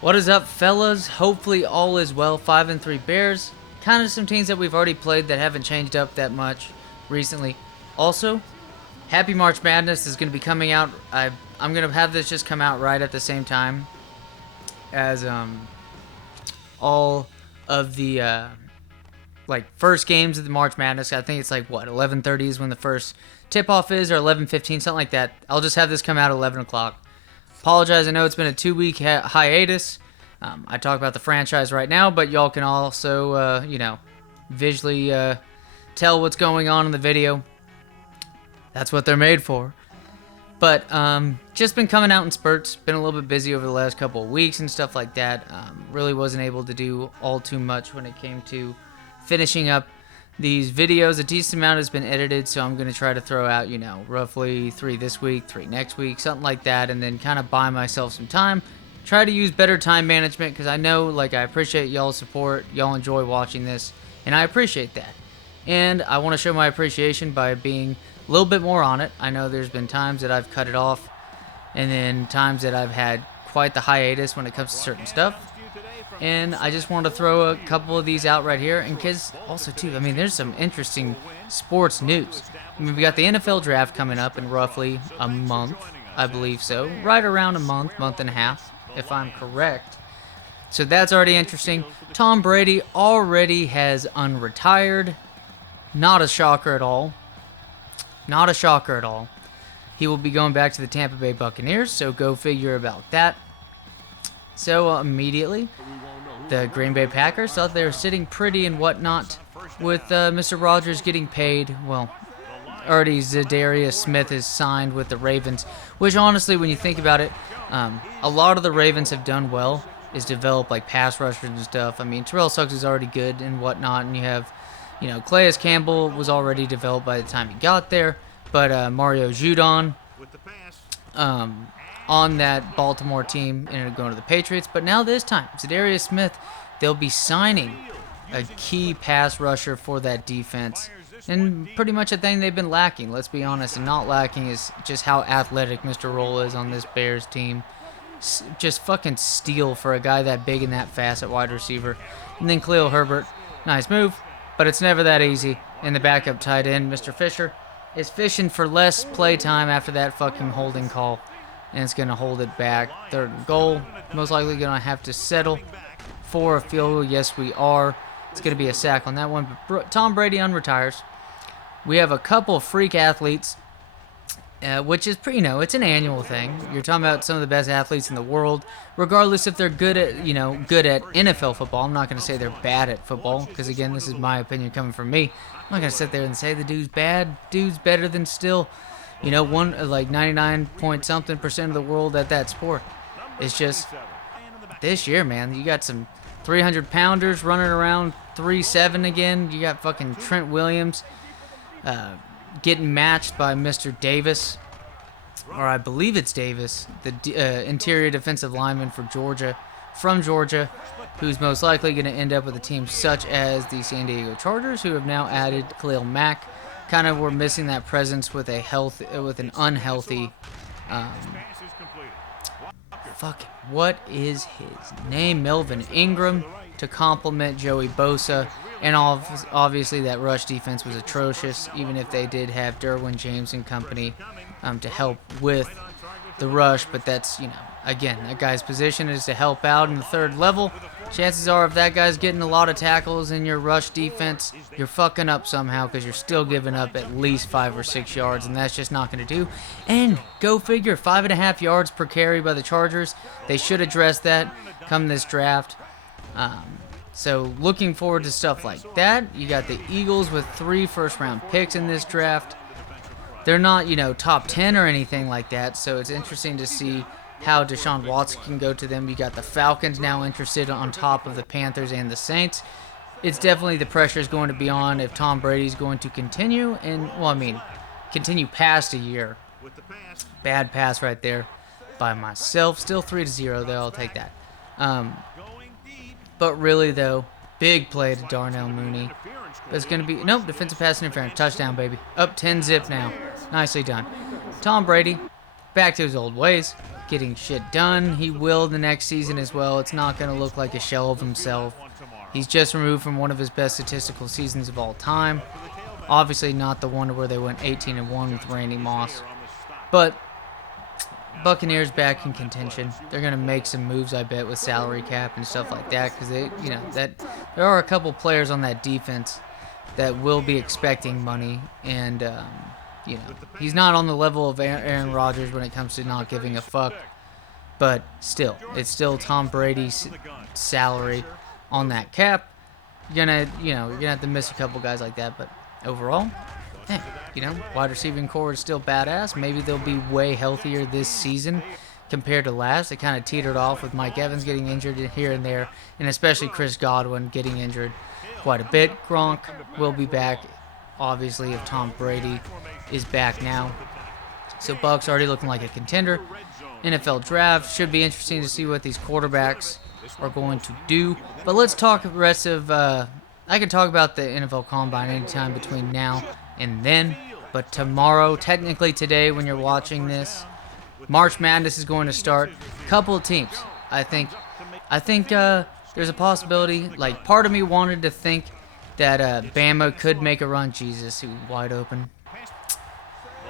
What is up, fellas? Hopefully all is well. 5-3 Bears. Kind of some teams that we've already played that haven't changed up that much recently. Also, Happy March Madness is going to be coming out. I'm going to have this just come out right at the same time as all of the first games of the March Madness. I think it's like what 11:30 is when the first tip-off is, or 11:15, something like that. I'll just have this come out at 11 o'clock. Apologize, I know it's been a 2-week hiatus. I talk about the franchise right now, but y'all can also, visually tell what's going on in the video. That's what they're made for. But just been coming out in spurts. Been a little bit busy over the last couple of weeks and stuff like that. Really wasn't able to do all too much when it came to finishing up these videos. A decent amount has been edited, so I'm going to try to throw out, roughly 3 this week, 3 next week, something like that, and then kind of buy myself some time. Try to use better time management, because I know, I appreciate y'all's support. Y'all enjoy watching this, and I appreciate that. And I want to show my appreciation by being a little bit more on it. I know there's been times that I've cut it off, and then times that I've had quite the hiatus when it comes to certain stuff. And I just wanted to throw a couple of these out right here. And because also, too, there's some interesting sports news. We got the NFL draft coming up in roughly a month, I believe so. Right around a month and a half, if I'm correct. So that's already interesting. Tom Brady already has unretired. Not a shocker at all. Not a shocker at all. He will be going back to the Tampa Bay Buccaneers, so go figure about that. So immediately, the Green Bay Packers thought they were sitting pretty and whatnot with Mr. Rodgers getting paid. Well, already Zadarius Smith is signed with the Ravens, which honestly, when you think about it, a lot of the Ravens have done well is develop pass rushers and stuff. Terrell Suggs is already good and whatnot, and you have, Calais Campbell was already developed by the time he got there, but Mario Judon, on that Baltimore team ended up going to the Patriots. But now this time, Zadarius Smith, they'll be signing a key pass rusher for that defense. And pretty much a thing they've been lacking, let's be honest. And not lacking is just how athletic Mr. Roll is on this Bears team. Just fucking steal for a guy that big and that fast at wide receiver. And then Khalil Herbert, nice move, but it's never that easy. And the backup tight end, Mr. Fisher, is fishing for less play time after that fucking holding call. And it's going to hold it back. 3rd and goal. Most likely going to have to settle for a field goal. Yes, we are. It's going to be a sack on that one. But Tom Brady unretires. We have a couple of freak athletes, which is pretty, it's an annual thing. You're talking about some of the best athletes in the world, regardless if they're good at NFL football. I'm not going to say they're bad at football, because again, this is my opinion coming from me. I'm not going to sit there and say the dude's bad. Dude's better than still. 99 point something % of the world at that sport. It's just this year, man. You got some 300 pounders running around 3-7 again. You got fucking Trent Williams getting matched by Mr. Davis, or I believe it's Davis, the interior defensive lineman for Georgia, from Georgia, who's most likely going to end up with a team such as the San Diego Chargers, who have now added Khalil Mack. Kind of were missing that presence with an unhealthy what is his name? Melvin Ingram to complement Joey Bosa. And obviously that rush defense was atrocious, even if they did have Derwin James and company to help with the rush. But that's, again, that guy's position is to help out in the 3rd level. Chances are if that guy's getting a lot of tackles in your rush defense, you're fucking up somehow, because you're still giving up at least 5 or 6 yards, and that's just not going to do. And go figure, 5.5 yards per carry by the Chargers. They should address that come this draft. So looking forward to stuff like that. You got the Eagles with 3 first-round picks in this draft. They're not, top 10 or anything like that, so it's interesting to see how Deshaun Watson can go to them. You got the Falcons now interested on top of the Panthers and the Saints. It's definitely the pressure is going to be on if Tom Brady's going to continue, and, continue past a year. Bad pass right there by myself. Still 3-0 there. I'll take that. But really, though, big play to Darnell Mooney. It's going to be, nope, defensive pass interference. Touchdown, baby. Up 10-zip now. Nicely done. Tom Brady, back to his old ways. getting shit done. He will the next season as well. It's not going to look like a shell of himself. He's just removed from one of his best statistical seasons of all time. Obviously not the one where they went 18-1 with Randy Moss. But Buccaneers back in contention. They're going to make some moves, I bet, with salary cap and stuff like that, because that there are a couple players on that defense that will be expecting money, and he's not on the level of Aaron Rodgers when it comes to not giving a fuck, but still, it's still Tom Brady's salary on that cap. You're gonna have to miss a couple guys like that, but overall, wide receiving core is still badass. Maybe they'll be way healthier this season compared to last. It kind of teetered off with Mike Evans getting injured here and there, and especially Chris Godwin getting injured quite a bit. Gronk will be back, obviously, if Tom Brady is back now. So Bucs already looking like a contender. NFL draft should be interesting to see what these quarterbacks are going to do. But let's talk the rest of. I can talk about the NFL Combine anytime between now and then. But tomorrow, technically today, when you're watching this, March Madness is going to start. Couple of teams. I think there's a possibility. Like, part of me wanted to think that Bama could make a run. Jesus, wide open.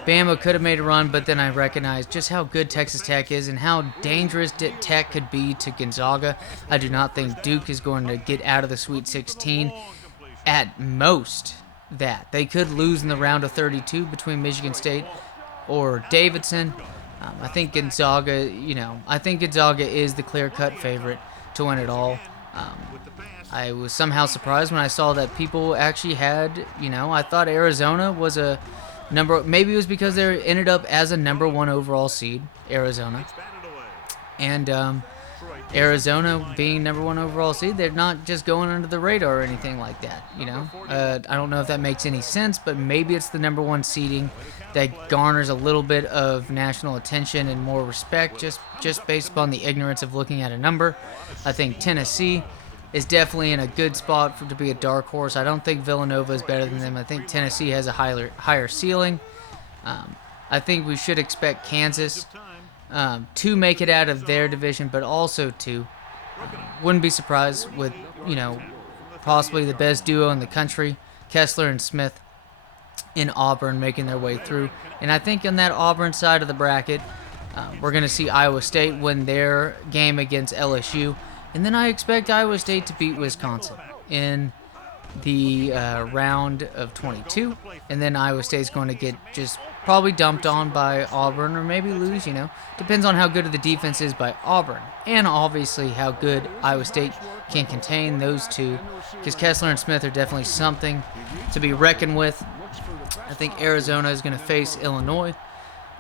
Bama could have made a run, but then I recognized just how good Texas Tech is and how dangerous Tech could be to Gonzaga. I do not think Duke is going to get out of the Sweet 16. At most, that. They could lose in the round of 32 between Michigan State or Davidson. I think Gonzaga is the clear-cut favorite to win it all. I was somehow surprised when I saw that people actually had, I thought Arizona was a maybe it was because they ended up as a number 1 overall seed, Arizona. And Arizona being number 1 overall seed, they're not just going under the radar or anything like that, I don't know if that makes any sense, but maybe it's the number 1 seeding that garners a little bit of national attention and more respect just based upon the ignorance of looking at a number. I think Tennessee is definitely in a good spot to be a dark horse. I don't think Villanova is better than them. I think Tennessee has a higher ceiling. I think we should expect Kansas to make it out of their division, but also to wouldn't be surprised with possibly the best duo in the country, Kessler and Smith, in Auburn making their way through. And I think on that Auburn side of the bracket, we're going to see Iowa State win their game against LSU. And then I expect Iowa State to beat Wisconsin in the round of 22. And then Iowa State's going to get just probably dumped on by Auburn or maybe lose, Depends on how good the defense is by Auburn. And obviously how good Iowa State can contain those two. Because Kessler and Smith are definitely something to be reckoned with. I think Arizona is going to face Illinois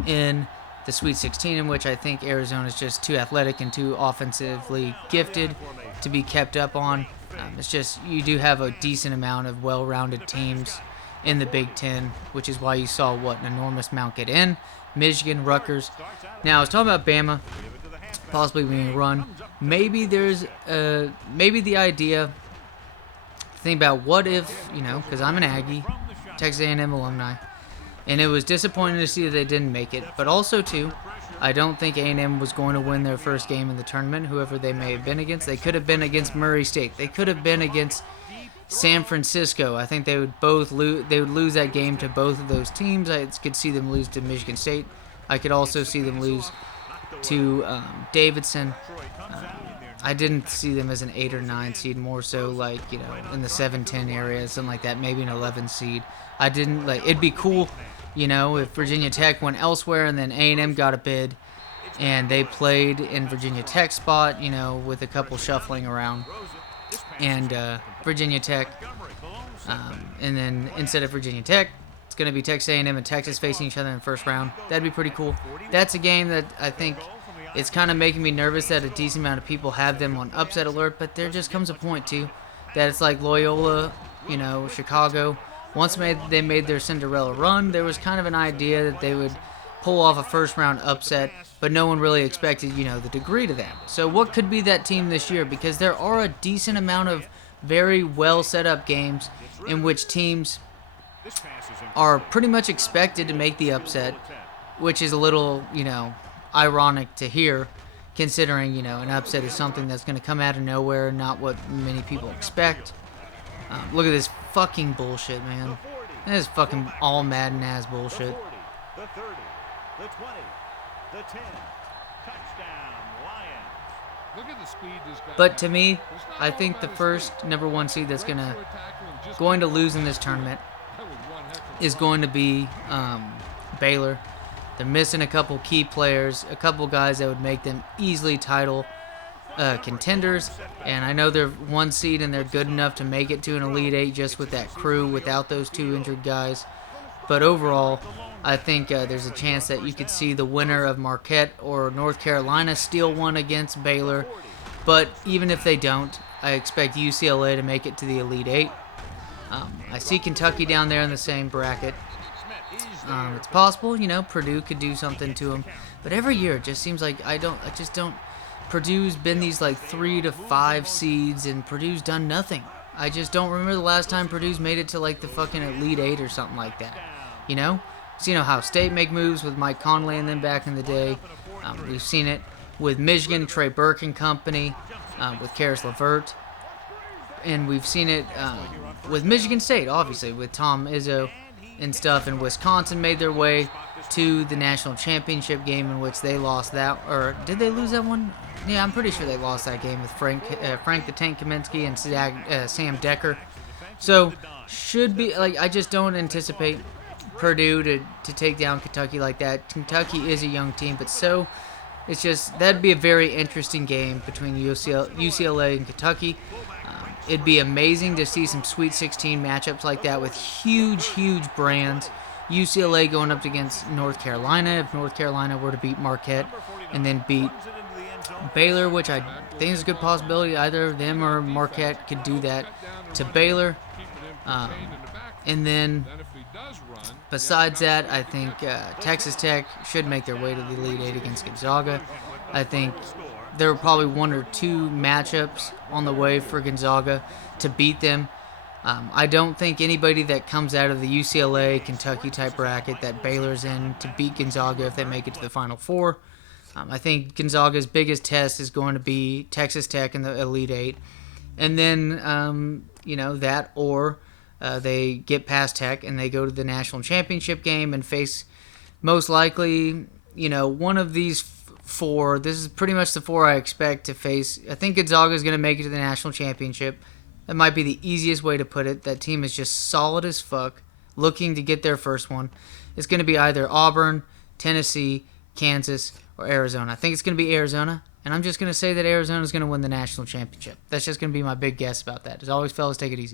in the Sweet 16, in which I think Arizona is just too athletic and too offensively gifted to be kept up on. It's just you do have a decent amount of well-rounded teams in the Big Ten, which is why you saw an enormous amount get in. Michigan, Rutgers. Now, I was talking about Bama possibly being run. Maybe there's maybe the idea, think about what if, because I'm an Aggie, Texas A&M alumni, and it was disappointing to see that they didn't make it. But also, too, I don't think A&M was going to win their first game in the tournament, whoever they may have been against. They could have been against Murray State. They could have been against San Francisco. I think they would both lose. They would lose that game to both of those teams. I could see them lose to Michigan State. I could also see them lose to Davidson. I didn't see them as an 8 or 9 seed, more so like, in the 7-10 area, something like that, maybe an 11 seed. I didn't it'd be cool, if Virginia Tech went elsewhere and then A&M got a bid and they played in Virginia Tech's spot, with a couple shuffling around. And Virginia Tech, and then instead of Virginia Tech, it's going to be Texas A&M and Texas facing each other in the first round. That'd be pretty cool. That's a game that I think it's kind of making me nervous that a decent amount of people have them on upset alert, but there just comes a point, too, that it's like Loyola, Chicago. Once they made their Cinderella run, there was kind of an idea that they would pull off a first-round upset, but no one really expected, the degree to that. So what could be that team this year? Because there are a decent amount of very well set up games in which teams are pretty much expected to make the upset, which is a little, ironic to hear, considering, an upset is something that's going to come out of nowhere, not what many people expect. Look at this fucking bullshit, man. This is fucking all Madden ass bullshit. The 30, the 20, the 10. Touchdown, Lions. Look at the speed this guy But to me, I think the first number 1 seed that's going to lose in this tournament is going to be Baylor. They're missing a couple key players, a couple guys that would make them easily title contenders, and I know they're 1 seed and they're good enough to make it to an Elite Eight just with that crew without those 2 injured guys. But overall, I think there's a chance that you could see the winner of Marquette or North Carolina steal one against Baylor. But even if they don't, I expect UCLA to make it to the Elite Eight. I see Kentucky down there in the same bracket. It's possible, Purdue could do something to them. But every year it just seems like I just don't. Purdue's been these like 3 to 5 seeds, and Purdue's done nothing. I just don't remember the last time Purdue's made it to like the fucking Elite Eight or something like that. Seen Ohio State make moves with Mike Conley and them back in the day. We've seen it with Michigan, Trey Burke and company, with Karis LeVert. And we've seen it with Michigan State, obviously, with Tom Izzo and stuff. And Wisconsin made their way to the national championship game in which they lost that. Or did they lose that one? Yeah, I'm pretty sure they lost that game with Frank the Tank Kaminsky and Sam Decker. So, should be, I just don't anticipate Purdue to take down Kentucky like that. Kentucky is a young team, but it's just, that'd be a very interesting game between UCLA and Kentucky. It'd be amazing to see some Sweet 16 matchups like that with huge, huge brands. UCLA going up against North Carolina, if North Carolina were to beat Marquette and then beat Baylor, which I think is a good possibility. Either them or Marquette could do that to Baylor. And then, besides that, I think Texas Tech should make their way to the Elite Eight against Gonzaga. I think there are probably 1 or 2 matchups on the way for Gonzaga to beat them. I don't think anybody that comes out of the UCLA, Kentucky type bracket that Baylor's in to beat Gonzaga if they make it to the Final Four. I think Gonzaga's biggest test is going to be Texas Tech in the Elite Eight. And then, that or they get past Tech and they go to the national championship game and face most likely, one of these 4. This is pretty much the 4 I expect to face. I think Gonzaga is going to make it to the national championship. That might be the easiest way to put it. That team is just solid as fuck, looking to get their first one. It's going to be either Auburn, Tennessee, Kansas, or Arizona. I think it's going to be Arizona, and I'm just going to say that Arizona is going to win the national championship. That's just going to be my big guess about that. As always, fellas, take it easy.